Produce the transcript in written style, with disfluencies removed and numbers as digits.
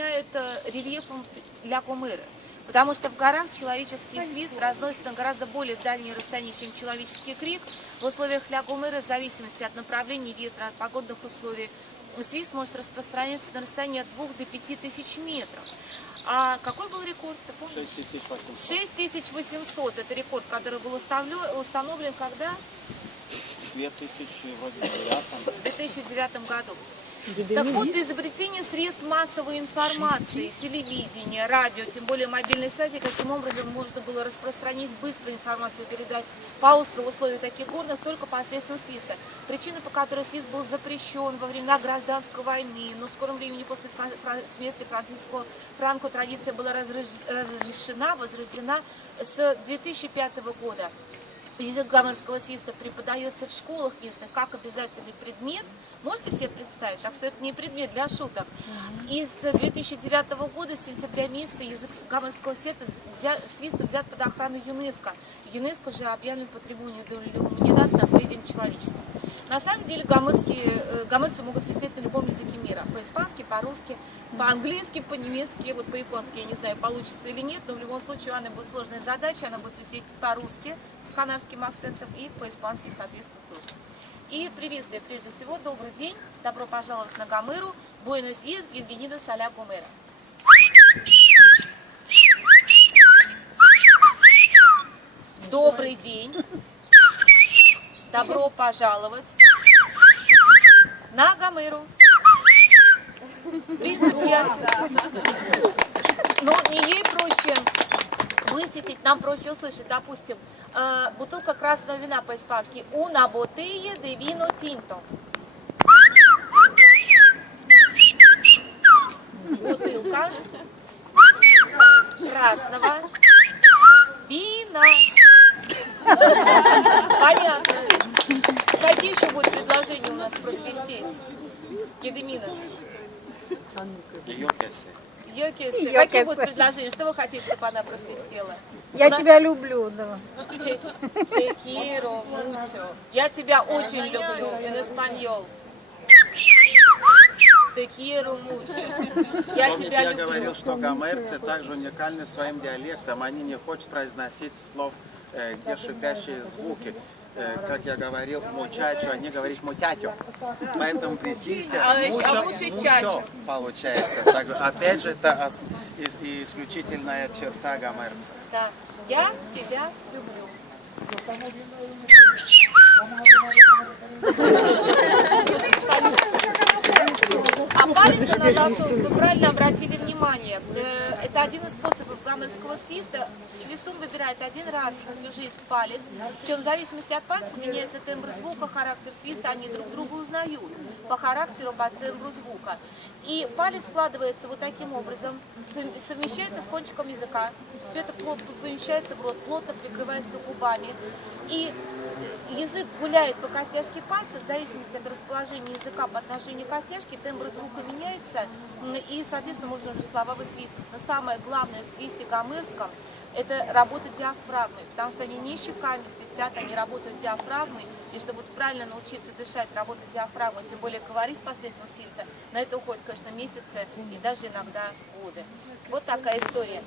Это рельефом для Гомеры, потому что в горах человеческий свист разносится на гораздо более дальние расстояния, чем человеческий крик. В условиях ля Гомеры, в зависимости от направления ветра, от погодных условий, свист может распространяться на расстоянии от 2 до 5 тысяч метров. А какой был рекорд? 6800. 6800. Это рекорд, который был установлен когда? В 2009 году. Так вот, изобретение средств массовой информации, телевидения, радио, тем более мобильной связи, каким образом можно было распространить быстро информацию, передать по острову условий таких горных только посредством свиста. Причина, по которой свист был запрещен во времена гражданской войны, но в скором времени после смерти Франко традиция была возрождена с 2005 года. Язык гомерского свиста преподается в школах местных как обязательный предмет. Можете себе представить? Так что это не предмет для шуток. И с 2009 года, с сентября месяца, язык гомерского свиста взят под охрану ЮНЕСКО. ЮНЕСКО же объявлен патримонием на наследием человечества. На самом деле гомерцы могут свистеть на любом языке мира. По-испански, по-русски, по-английски, по-немецки, вот по-японски, я не знаю, получится или нет, но в любом случае у Анны будет сложная задача, она будет свистеть по-русски с канарским акцентом и по-испански, соответственно, тоже. И приветствие, прежде всего, добрый день, добро пожаловать на Гомеру, Buenos días, bienvenidos a la Gomera. Добрый день, добро пожаловать на Гомеру. Принцип ясен. Но не ей проще высветить, нам проще услышать. Допустим, бутылка красного вина по-испански. Una botella de vino tinto. Бутылка красного вина. Понятно. Какие еще будут предложения у нас просвистеть? Гедеминос. Йокесы. Какие будут предложения? Что вы хотите, чтобы она просвистела? Я тебя люблю, да. Te quiero mucho. Я тебя очень люблю. En español. Te quiero mucho. Я тебя люблю. Я говорил, что гомерцы также уникальны своим диалектом. Они не хотят произносить слов, где шипящие звуки. Как я говорил, мучачу, они говорят мутятю. Поэтому при свисте мучо получается. Так, опять же, это исключительная черта гомерца. Да, я тебя люблю. А палец на засов, вы правильно обратили внимание, это один из способов гомерского свиста. Свистун выбирает один раз на всю жизнь палец, причем в зависимости от пальца меняется тембр звука, характер свиста, они друг друга узнают по характеру, по тембру звука. И палец складывается вот таким образом, совмещается с кончиком языка, все это плотно помещается в рот, плотно прикрывается губами. И язык гуляет по костяшке пальца, в зависимости от расположения языка по отношению к костяшке, тембр звука меняется, и, соответственно, можно уже слова высвистывать. Но самое главное в свисте гомерском – это работа диафрагмой, потому что они не щеками свистят, они работают диафрагмой, и чтобы правильно научиться дышать, работать диафрагмой, тем более говорить посредством свиста, на это уходит, конечно, месяцы и даже иногда годы. Вот такая история.